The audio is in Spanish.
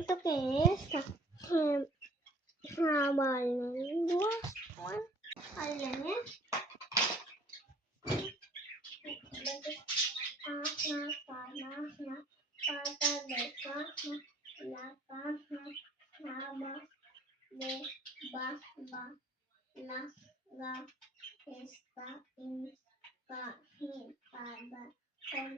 ¿Esto qué es? Jabalengua. Alenya. Pata de caja. La caja. Nada de baja. Las está empaquetada con